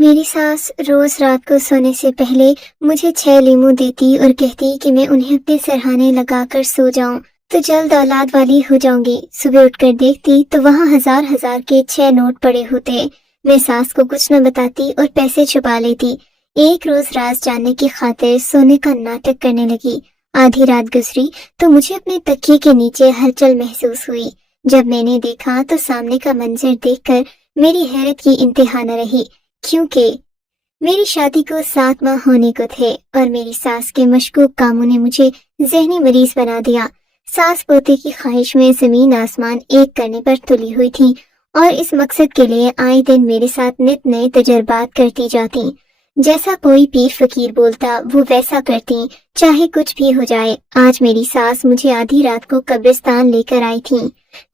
میری ساس روز رات کو سونے سے پہلے مجھے 6 لیمو دیتی اور کہتی کہ میں انہیں اپنے سرہانے لگا کر سو جاؤں تو جلد اولاد والی ہو جاؤں گی۔ صبح اٹھ کر دیکھتی تو وہاں ہزار ہزار کے 6 نوٹ پڑے ہوتے۔ میں ساس کو کچھ نہ بتاتی اور پیسے چھپا لیتی۔ ایک روز راز جاننے کی خاطر سونے کا ناٹک کرنے لگی۔ آدھی رات گزری تو مجھے اپنے تکیے کے نیچے ہلچل محسوس ہوئی۔ جب میں نے دیکھا تو سامنے کا منظر دیکھ کر میری حیرت کی انتہا نہ رہی، کیونکہ میری شادی کو 7 ماہ ہونے کو تھے اور میری ساس کے مشکوک کاموں نے مجھے ذہنی مریض بنا دیا۔ ساس پوتے کی خواہش میں زمین آسمان ایک کرنے پر تلی ہوئی تھی اور اس مقصد کے لیے آئے دن میرے ساتھ نت نئے تجربات کرتی جاتی۔ جیسا کوئی پیر فقیر بولتا وہ ویسا کرتی، چاہے کچھ بھی ہو جائے۔ آج میری ساس مجھے آدھی رات کو قبرستان لے کر آئی تھی۔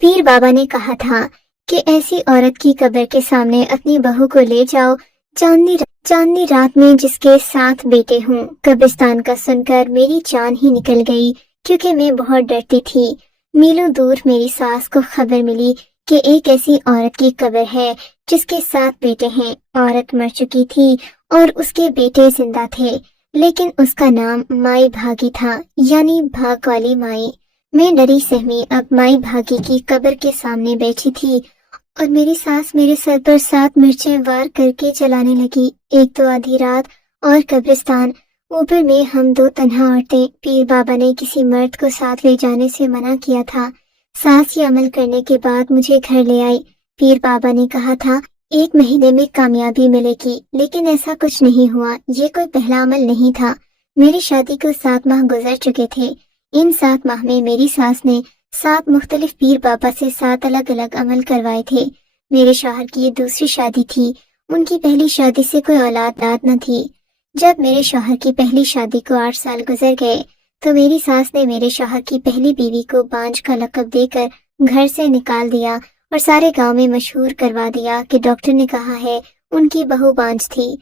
پیر بابا نے کہا تھا کہ ایسی عورت کی قبر کے سامنے اپنی بہو کو لے جاؤ، چاندنی رات میں جس کے 7 بیٹے ہوں۔ قبرستان کا سن کر میری جان ہی نکل گئی، کیونکہ میں بہت ڈرتی تھی۔ میلوں دور میری ساس کو خبر ملی کہ ایک ایسی عورت کی قبر ہے جس کے 7 بیٹے ہیں۔ عورت مر چکی تھی اور اس کے بیٹے زندہ تھے، لیکن اس کا نام مائی بھاگی تھا، یعنی بھاگ والی مائی۔ میں ڈری سہمی اب مائی بھاگی کی قبر کے سامنے بیٹھی تھی اور میری ساس میرے سر پر 7 مرچیں وار کر کے چلانے لگی۔ ایک تو آدھی رات اور قبرستان، اوپر میں ہم 2 تنہا عورتیں۔ پیر بابا نے کسی مرد کو ساتھ لے جانے سے منع کیا تھا۔ ساس یہ عمل کرنے کے بعد مجھے گھر لے آئی۔ پیر بابا نے کہا تھا 1 مہینے میں کامیابی ملے گی، لیکن ایسا کچھ نہیں ہوا۔ یہ کوئی پہلا عمل نہیں تھا۔ میری شادی کو 7 ماہ گزر چکے تھے۔ ان 7 ماہ میں میری ساس نے 7 مختلف پیر بابا سے 7 الگ الگ عمل کروائے تھے۔ میرے شوہر کی یہ دوسری شادی تھی۔ ان کی پہلی شادی سے کوئی اولاد نہ تھی۔ جب میرے شوہر کی پہلی شادی کو 8 سال گزر گئے تو میری ساس نے میرے شوہر کی پہلی بیوی کو بانجھ کا لقب دے کر گھر سے نکال دیا اور سارے گاؤں میں مشہور کروا دیا کہ ڈاکٹر نے کہا ہے ان کی بہو بانجھ تھی۔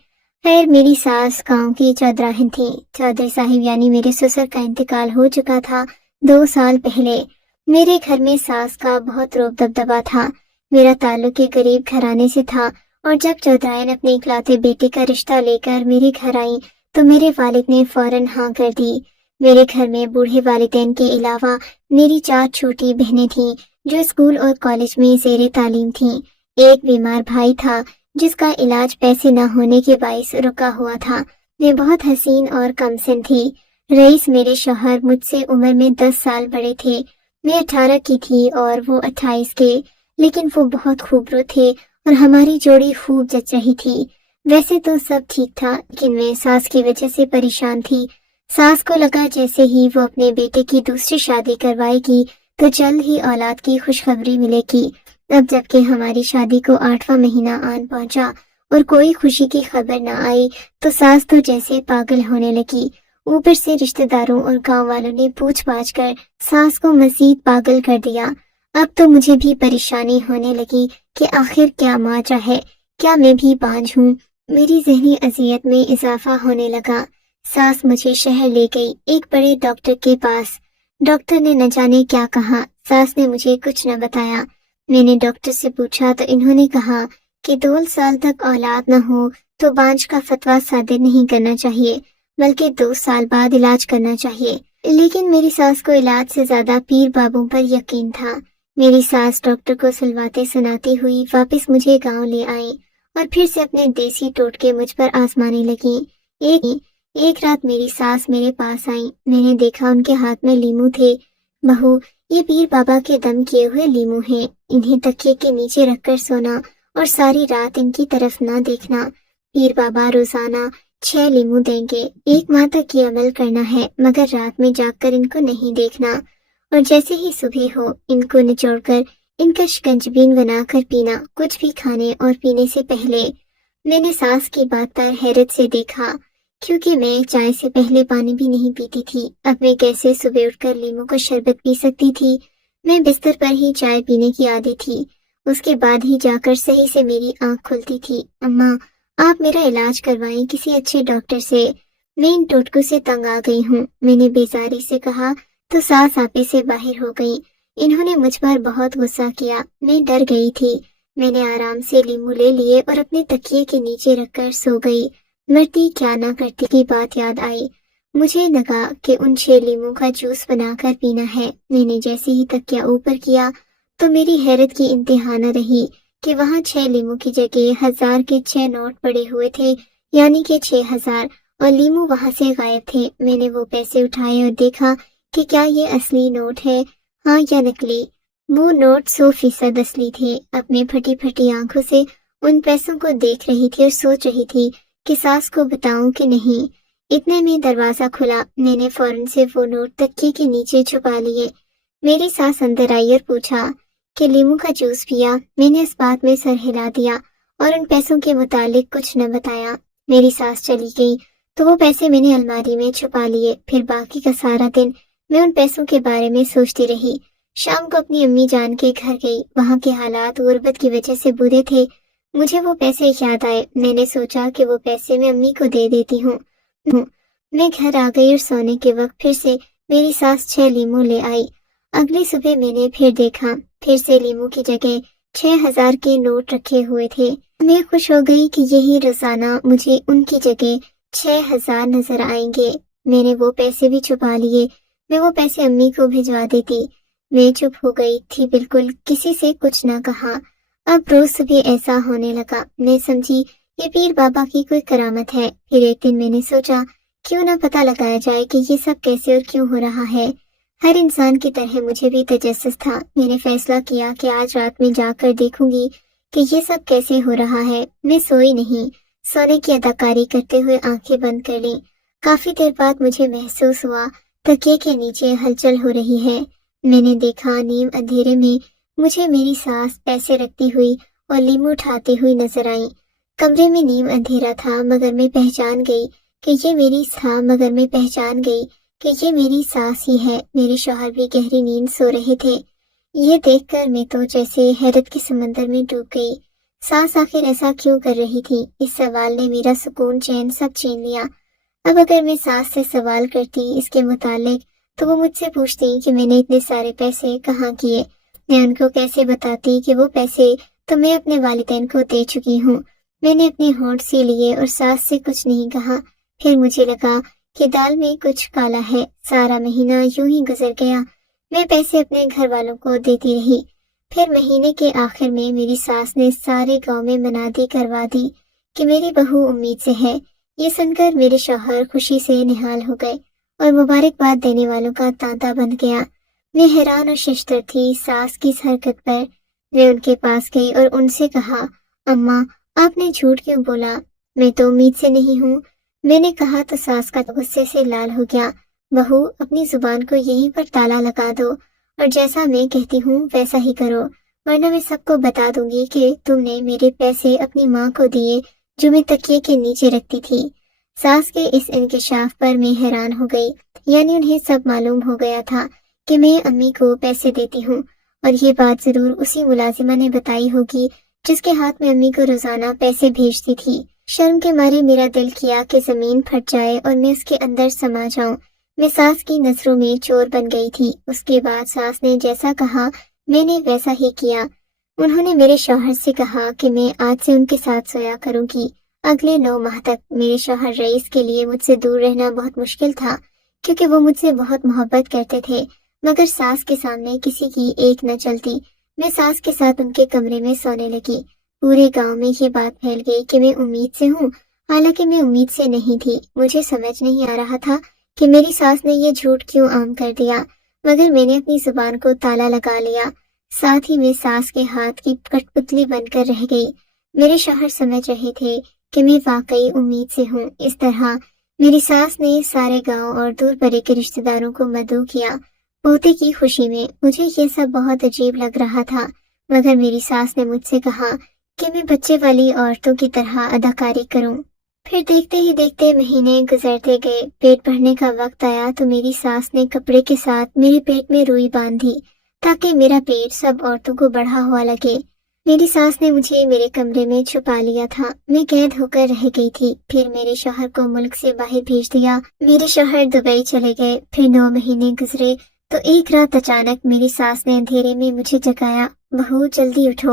خیر، میری ساس گاؤں کی چودراہن تھی۔ چودھری صاحب یعنی میرے سسر کا انتقال ہو چکا تھا 2 سال پہلے۔ میرے گھر میں ساس کا بہت روب دبدبا تھا۔ میرا تعلق ایک غریب گھرانے سے تھا، اور جب چودراہن اپنے اکلوتے بیٹے کا رشتہ لے کر میرے گھر آئیں تو میرے والد نے فوراً ہاں کر دی۔ میرے گھر میں بوڑھے والدین کے علاوہ میری 4 چھوٹی بہنیں تھیں جو اسکول اور کالج میں زیر تعلیم تھیں۔ ایک بیمار بھائی تھا جس کا علاج پیسے نہ ہونے کے باعث رکا ہوا تھا۔ میں بہت حسین اور کم سن تھی۔ رئیس میرے شوہر مجھ سے عمر میں 10 سال بڑے تھے۔ میں 18 کی تھی اور وہ 28 کے، لیکن وہ بہت خوبصورت تھے اور ہماری جوڑی خوب جچ رہی تھی۔ ویسے تو سب ٹھیک تھا، لیکن میں ساس کی وجہ سے پریشان تھی۔ ساس کو لگا جیسے ہی وہ اپنے بیٹے کی دوسری شادی کروائے گی تو جلد ہی اولاد کی خوشخبری ملے گی۔ اب جب کہ ہماری شادی کو 8واں مہینہ آن پہنچا اور کوئی خوشی کی خبر نہ آئی تو ساس تو جیسے پاگل ہونے لگی۔ اوپر سے رشتہ داروں اور گاؤں والوں نے پوچھ پاچھ کر ساس کو مزید پاگل کر دیا۔ اب تو مجھے بھی پریشانی ہونے لگی کہ آخر کیا ماجرا ہے، کیا میں بھی بانجھ ہوں؟ میری ذہنی اذیت میں اضافہ ہونے لگا۔ ساس مجھے شہر لے گئی ایک بڑے ڈاکٹر کے پاس۔ ڈاکٹر نے نہ جانے کیا کہا۔ ساس نے مجھے کچھ نہ بتایا۔ میں نے ڈاکٹر سے پوچھا تو انہوں نے کہا کہ 2 سال تک اولاد نہ ہو تو بانجھ کا فتویٰ صادر نہیں کرنا چاہیے، بلکہ 2 سال بعد علاج کرنا چاہیے۔ لیکن میری ساس کو علاج سے زیادہ پیر بابوں پر یقین تھا۔ میری ساس ڈاکٹر کو سلواتے سناتی ہوئی واپس مجھے گاؤں لے آئیں اور پھر سے اپنے دیسی ٹوٹکے مجھ پر آزمانے لگیں۔ ایک رات میری ساس میرے پاس آئیں۔ میں نے دیکھا ان کے ہاتھ میں لیمو تھے۔ بہو، یہ پیر بابا کے دم کیے ہوئے لیمو ہیں، انہیں تکیے کے نیچے رکھ کر سونا اور ساری رات ان کی طرف نہ دیکھنا۔ پیر بابا روزانہ 6 لیمو دیں گے۔ 1 ماہ تک یہ عمل کرنا ہے، مگر رات میں جاگ کر ان کو نہیں دیکھنا، اور جیسے ہی صبح ہو ان کو نچوڑ کر ان کا شکنجبین بنا کر پینا، کچھ بھی کھانے اور پینے سے پہلے۔ میں نے ساس کی بات پر حیرت سے دیکھا، کیونکہ میں چائے سے پہلے پانی بھی نہیں پیتی تھی۔ اب میں کیسے صبح اٹھ کر لیمو کا شربت پی سکتی تھی؟ میں بستر پر ہی چائے پینے کی عادی تھی، اس کے بعد ہی جا کر صحیح سے میری آنکھ کھلتی تھی۔ اماں، آپ میرا علاج کروائیں کسی اچھے ڈاکٹر سے، میں ان ٹوٹکوں سے تنگ آ گئی ہوں، میں نے بیزاری سے کہا تو ساس آپے سے باہر ہو گئی۔ انہوں نے مجھ پر بہت غصہ کیا۔ میں ڈر گئی تھی۔ میں نے آرام سے لیمو لے لیے اور اپنے تکیے کے نیچے رکھ کر سو گئی۔ مرتی کیا نہ کرتی کی بات یاد آئی۔ مجھے لگا کہ ان 6 لیمو کا جوس بنا کر پینا ہے۔ میں نے جیسے ہی تکیہ اوپر کیا تو میری حیرت کی انتہا نہ رہی کہ وہاں 6 لیمو کی جگہ 1000 کے 6 نوٹ پڑے ہوئے تھے، یعنی کہ 6000، اور لیمو وہاں سے غائب تھے۔ میں نے وہ پیسے اٹھائے اور دیکھا کہ کیا یہ اصلی نوٹ ہے، ہاں یا نکلی۔ وہ نوٹ 100% اصلی تھے۔ اپنے پھٹی پھٹی آنکھوں سے ان پیسوں کو دیکھ رہی تھی اور سوچ رہی تھی کہ ساس کو بتاؤں کہ نہیں۔ اتنے میں دروازہ کھلا۔ میں نے فوراً سے وہ نوٹ تکیے کے نیچے چھپا لیے۔ میری ساس اندر آئی اور پوچھا کہ لیمو کا جوس پیا؟ میں نے اس بات میں سر ہلا دیا اور ان پیسوں کے متعلق کچھ نہ بتایا۔ میری ساس چلی گئی تو وہ پیسے میں نے الماری میں چھپا لیے۔ پھر باقی کا سارا دن میں ان پیسوں کے بارے میں سوچتی رہی۔ شام کو اپنی امی جان کے گھر گئی۔ وہاں کے حالات غربت کی وجہ سے برے تھے۔ مجھے وہ پیسے یاد آئے۔ میں نے سوچا کہ وہ پیسے میں امی کو دے دیتی ہوں۔ میں گھر آ گئی اور سونے کے وقت پھر سے میری ساس 6 لیمو لے آئی۔ اگلی صبح میں نے پھر دیکھا، پھر سے لیمو کی جگہ 6000 کے نوٹ رکھے ہوئے تھے۔ میں خوش ہو گئی کہ یہی روزانہ مجھے ان کی جگہ 6000 نظر آئیں گے۔ میں نے وہ پیسے بھی چھپا لیے۔ میں وہ پیسے امی کو بھجوا دیتی۔ میں چپ ہو گئی تھی، بالکل کسی سے کچھ نہ کہا۔ اب روز صبح ایسا ہونے لگا۔ میں سمجھی یہ پیر بابا کی کوئی کرامت ہے۔ پھر ایک دن میں نے سوچا کیوں نہ پتہ لگایا جائے کہ یہ سب کیسے اور کیوں ہو رہا ہے۔ ہر انسان کی طرح مجھے بھی تجسس تھا۔ میں نے فیصلہ کیا کہ آج رات میں جا کر دیکھوں گی کہ یہ سب کیسے ہو رہا ہے۔ میں سوئی نہیں، سونے کی اداکاری کرتے ہوئے آنکھیں بند کر لیں۔ کافی دیر بعد مجھے محسوس ہوا تکیے کے نیچے ہلچل ہو رہی ہے۔ میں نے دیکھا نیم اندھیرے میں مجھے میری ساس پیسے رکھتی ہوئی اور لیمو اٹھاتی ہوئی نظر آئیں۔ کمرے میں نیم اندھیرا تھا مگر میں پہچان گئی کہ یہ میری ساس ہی ہے۔ میرے شوہر بھی گہری نیند سو رہے تھے۔ یہ دیکھ کر میں تو جیسے حیرت کے سمندر میں ڈوب گئی۔ ساس آخر ایسا کیوں کر رہی تھی؟ اس سوال نے میرا سکون چین سب چھین لیا۔ اب اگر میں ساس سے سوال کرتی اس کے متعلق تو وہ مجھ سے پوچھتی کہ میں نے اتنے سارے پیسے کہاں کیے۔ میں ان کو کیسے بتاتی کہ وہ پیسے تو میں اپنے والدین کو دے چکی ہوں۔ میں نے اپنے ہونٹ سی لیے اور ساس سے کچھ نہیں کہا۔ پھر مجھے لگا کہ دال میں کچھ کالا ہے۔ سارا مہینہ یوں ہی گزر گیا۔ میں پیسے اپنے گھر والوں کو دیتی رہی۔ پھر مہینے کے آخر میں میری ساس نے سارے گاؤں میں منادی کروا دی کہ میری بہو امید سے ہے۔ یہ سن کر میرے شوہر خوشی سے نہال ہو گئے اور مبارکباد دینے والوں کا تانتا بند گیا۔ میں حیران اور ششدر تھی ساس کی اس حرکت پر۔ میں ان کے پاس گئی اور ان سے کہا، اماں آپ نے جھوٹ کیوں بولا؟ میں تو امید سے نہیں ہوں۔ میں نے کہا تو ساس کا غصے سے لال ہو گیا۔ بہو اپنی زبان کو یہیں پر تالا لگا دو اور جیسا میں کہتی ہوں ویسا ہی کرو، ورنہ میں سب کو بتا دوں گی کہ تم نے میرے پیسے اپنی ماں کو دیے جو میں تکیے کے نیچے رکھتی تھی۔ ساس کے اس انکشاف پر میں حیران ہو گئی، یعنی انہیں سب معلوم ہو گیا تھا کہ میں امی کو پیسے دیتی ہوں، اور یہ بات ضرور اسی ملازمہ نے بتائی ہوگی جس کے ہاتھ میں امی کو روزانہ پیسے بھیجتی تھی۔ شرم کے مارے میرا دل کیا کہ زمین پھٹ جائے اور میں اس کے اندر سما جاؤں۔ میں ساس کی نظروں میں چور بن گئی تھی۔ اس کے بعد ساس نے جیسا کہا میں نے ویسا ہی کیا۔ انہوں نے میرے شوہر سے کہا کہ میں آج سے ان کے ساتھ سویا کروں گی۔ اگلے 9 ماہ تک میرے شوہر رئیس کے لیے مجھ سے دور رہنا بہت مشکل تھا، کیونکہ وہ مجھ سے بہت محبت کرتے تھے، مگر ساس کے سامنے کسی کی ایک نہ چلتی۔ میں ساس کے ساتھ ان کے کمرے میں سونے لگی۔ پورے گاؤں میں یہ بات پھیل گئی کہ میں امید سے ہوں، حالانکہ میں امید سے نہیں تھی۔ مجھے سمجھ نہیں آ رہا تھا کہ میری ساس نے یہ جھوٹ کیوں عام کر دیا، مگر میں نے اپنی زبان کو تالا لگا لیا۔ ساتھ ہی میں ساس کے ہاتھ کی کٹ پتلی بن کر رہ گئی۔ میرے شوہر سمجھ رہے تھے کہ میں واقعی امید سے ہوں۔ اس طرح میری ساس نے سارے گاؤں اور دور برے کے رشتہ داروں کو مدعو کیا پوتے کی خوشی میں۔ مجھے یہ سب بہت عجیب لگ رہا تھا، مگر میری ساس نے مجھ سے کہا کہ میں بچے والی عورتوں کی طرح اداکاری کروں۔ پھر دیکھتے ہی دیکھتے مہینے گزرتے گئے۔ پیٹ بھرنے کا وقت آیا تو میری ساس نے کپڑے کے ساتھ میرے پیٹ میں روئی باندھ دی تاکہ میرا پیٹ سب عورتوں کو بڑھا ہوا لگے۔ میری ساس نے مجھے میرے کمرے میں چھپا لیا تھا۔ میں قید ہو کر رہ گئی تھی۔ پھر میرے شوہر کو ملک سے باہر بھیج دیا۔ میرے شوہر دبئی چلے گئے۔ پھر 9 مہینے گزرے تو ایک رات اچانک میری ساس نے اندھیرے میں مجھے جگایا، بہو جلدی اٹھو،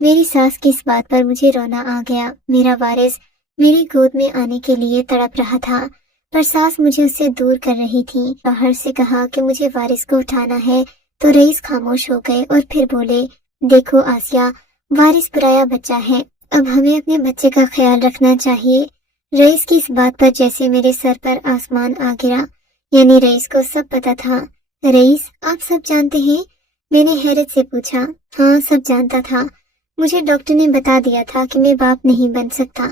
میری ساس کی اس بات پر مجھے رونا آ گیا۔ میرا وارث میری گود میں آنے کے لیے تڑپ رہا تھا، پر ساس مجھے اس سے دور کر رہی تھی۔ شوہر سے کہا کہ مجھے وارث کو اٹھانا ہے تو رئیس خاموش ہو گئے اور پھر بولے، دیکھو آسیہ، وارث پرایا بچہ ہے، اب ہمیں اپنے بچے کا خیال رکھنا چاہیے۔ رئیس کی اس بات پر جیسے میرے سر پر آسمان آ گرا، یعنی رئیس کو سب پتا تھا۔ رئیس، آپ سب جانتے ہیں؟ میں نے حیرت سے پوچھا۔ ہاں، سب جانتا تھا۔ مجھے ڈاکٹر نے بتا دیا تھا کہ میں باپ نہیں بن سکتا،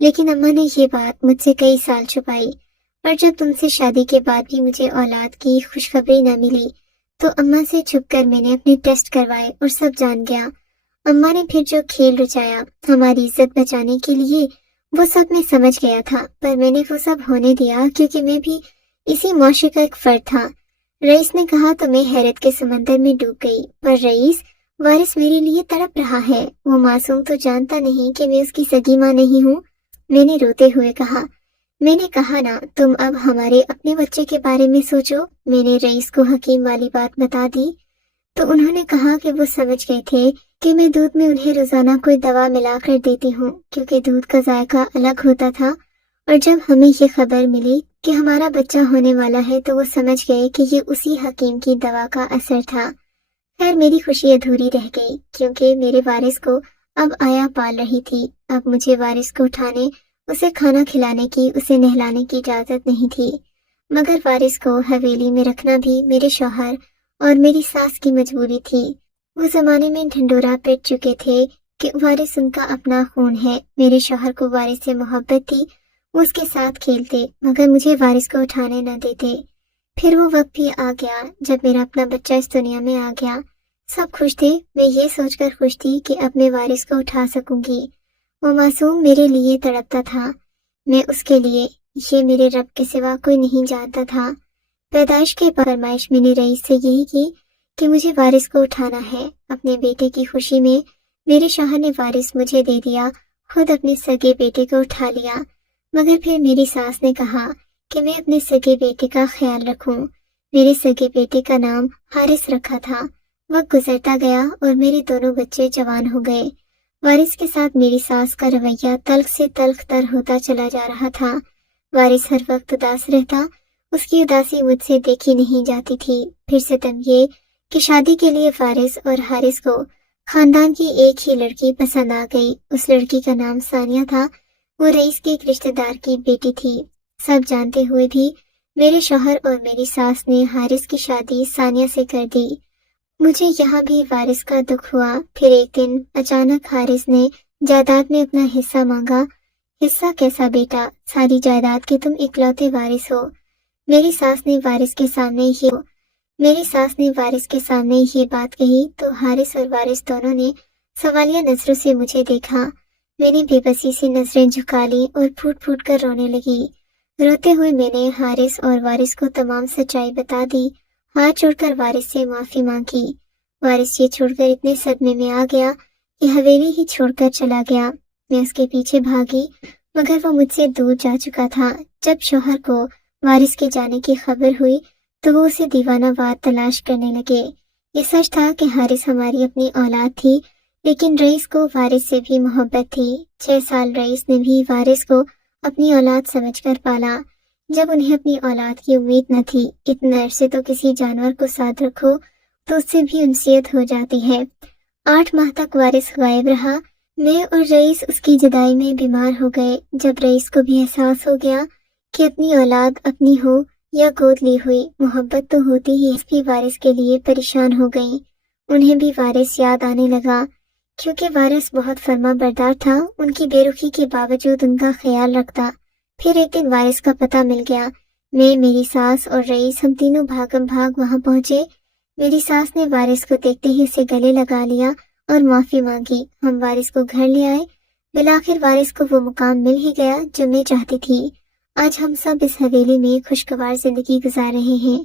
لیکن اماں نے یہ بات مجھ سے کئی سال چھپائی، اور جب تم سے شادی کے بعد بھی مجھے اولاد کی خوشخبری نہ ملی تو اماں سے چھپ کر میں نے اپنے ٹیسٹ کروائے اور سب جان گیا۔ اماں نے پھر جو کھیل رچایا ہماری عزت بچانے کے لیے، وہ سب میں سمجھ گیا تھا، پر میں نے وہ سب ہونے دیا کیونکہ میں بھی اسی معاشرے کا ایک فرد تھا۔ رئیس نے کہا تو میں حیرت کے سمندر میں ڈوب گئی۔ پر رئیس، وارث میرے لیے تڑپ رہا ہے، وہ معصوم تو جانتا نہیں کہ میں اس کی سگی ماں نہیں ہوں، میں نے روتے ہوئے کہا۔ میں نے کہا نا، تم اب ہمارے اپنے بچے کے بارے میں سوچو۔ میں نے رئیس کو حکیم والی بات بتا دی تو انہوں نے کہا کہ وہ سمجھ گئے تھے کہ میں دودھ میں انہیں روزانہ کوئی دوا ملا کر دیتی ہوں، کیونکہ دودھ کا ذائقہ الگ ہوتا تھا، اور جب ہمیں یہ خبر ملی کہ ہمارا بچہ ہونے والا ہے تو وہ سمجھ گئے کہ یہ اسی حکیم کی دوا کا اثر تھا۔ خیر، میری خوشی ادھوری رہ گئی کیونکہ میرے وارث کو اب آیا پال رہی تھی۔ اب مجھے وارث کو اٹھانے، اسے کھانا کھلانے کی، اسے نہلانے کی اجازت نہیں تھی، مگر وارث کو حویلی میں رکھنا بھی میرے شوہر اور میری ساس کی مجبوری تھی۔ وہ زمانے میں ڈھنڈورا پیٹ چکے تھے کہ وارث ان کا اپنا خون ہے۔ میرے شوہر کو وارث سے محبت تھی، وہ اس کے ساتھ کھیلتے، مگر مجھے وارث کو اٹھانے نہ دیتے۔ پھر وہ وقت بھی آ گیا جب میرا اپنا بچہ اس دنیا میں آ گیا۔ سب خوش تھے، میں یہ سوچ کر خوش تھی کہ اب میں وارث کو اٹھا سکوں گی۔ وہ معصوم میرے لیے تڑپتا تھا، میں اس کے لیے، یہ میرے رب کے سوا کوئی نہیں جانتا تھا۔ پیدائش کے فرمائش میں نے رئیس سے یہی کی کہ مجھے وارث کو اٹھانا ہے۔ اپنے بیٹے کی خوشی میں میرے شوہر نے وارث مجھے دے دیا، خود اپنے سگے بیٹے کو اٹھا لیا، مگر پھر میری ساس نے کہا کہ میں اپنے سگے بیٹے کا خیال رکھوں۔ میرے سگے بیٹے کا نام حارث رکھا تھا۔ وقت گزرتا گیا اور میرے دونوں بچے جوان ہو گئے۔ وارث کے ساتھ میری ساس کا رویہ تلخ سے تلخ تر ہوتا چلا جا رہا تھا۔ وارث ہر وقت اداس رہتا، اس کی اداسی مجھ سے دیکھی نہیں جاتی تھی۔ پھر ستم یہ کہ شادی کے لیے وارث اور حارث کو خاندان کی ایک ہی لڑکی پسند آ گئی۔ اس لڑکی کا نام ثانیہ تھا، وہ رئیس کے ایک رشتہ دار کی بیٹی تھی۔ سب جانتے ہوئے بھی میرے شوہر اور میری ساس نے حارث کی شادی ثانیہ سے کر دی۔ مجھے یہاں بھی وارث کا دکھ ہوا۔ پھر ایک دن اچانک حارث نے جائیداد میں اپنا حصہ مانگا۔ حصہ کیسا بیٹا؟ ساری جائیداد کے تم اکلوتے وارث ہو۔ میری ساس نے وارث کے سامنے یہ بات کہی تو حارث اور وارث دونوں نے سوالیہ نظروں سے مجھے دیکھا۔ میں نے بے بسی سے نظریں جھکا لی اور پھوٹ پھوٹ کر رونے لگی۔ روتے ہوئے میں نے حارث اور وارث کو تمام سچائی بتا دی، ہاتھ جوڑ کر وارث سے معافی مانگی۔ وارث یہ چھوڑ کر اتنے صدمے میں آ گیا کہ حویلی ہی چھوڑ کر چلا گیا۔ میں اس کے پیچھے بھاگی، مگر وہ مجھ سے دور جا چکا تھا۔ جب شوہر کو وارث کے جانے کی خبر ہوئی تو وہ اسے دیوانہ وار تلاش کرنے لگے۔ یہ سچ تھا کہ حارث ہماری اپنی اولاد تھی، لیکن رئیس کو وارث سے بھی محبت تھی۔ 6 سال رئیس نے بھی وارث کو اپنی اولاد سمجھ کر پالا، جب انہیں اپنی اولاد کی امید نہ تھی۔ اتنے عرصے تو کسی جانور کو ساتھ رکھو تو اس سے بھی انسیت ہو جاتی ہے۔ 8 ماہ تک وارث غائب رہا۔ میں اور رئیس اس کی جدائی میں بیمار ہو گئے۔ جب رئیس کو بھی احساس ہو گیا کہ اپنی اولاد اپنی ہو یا گود لی ہوئی، محبت تو ہوتی ہی، اس بھی وارث کے لیے پریشان ہو گئیں۔ انہیں بھی وارث یاد آنے لگا، کیونکہ وارث بہت فرما بردار تھا، ان کی بے رخی کے باوجود ان کا خیال رکھتا۔ پھر ایک دن وارث کا پتہ مل گیا۔ میں، میری ساس اور رئیس، ہم تینوں بھاگم بھاگ وہاں پہنچے۔ میری ساس نے وارث کو دیکھتے ہی اسے گلے لگا لیا اور معافی مانگی۔ ہم وارث کو گھر لے آئے۔ بالآخر وارث کو وہ مقام مل ہی گیا جو میں چاہتی تھی۔ آج ہم سب اس حویلی میں خوشگوار زندگی گزار رہے ہیں۔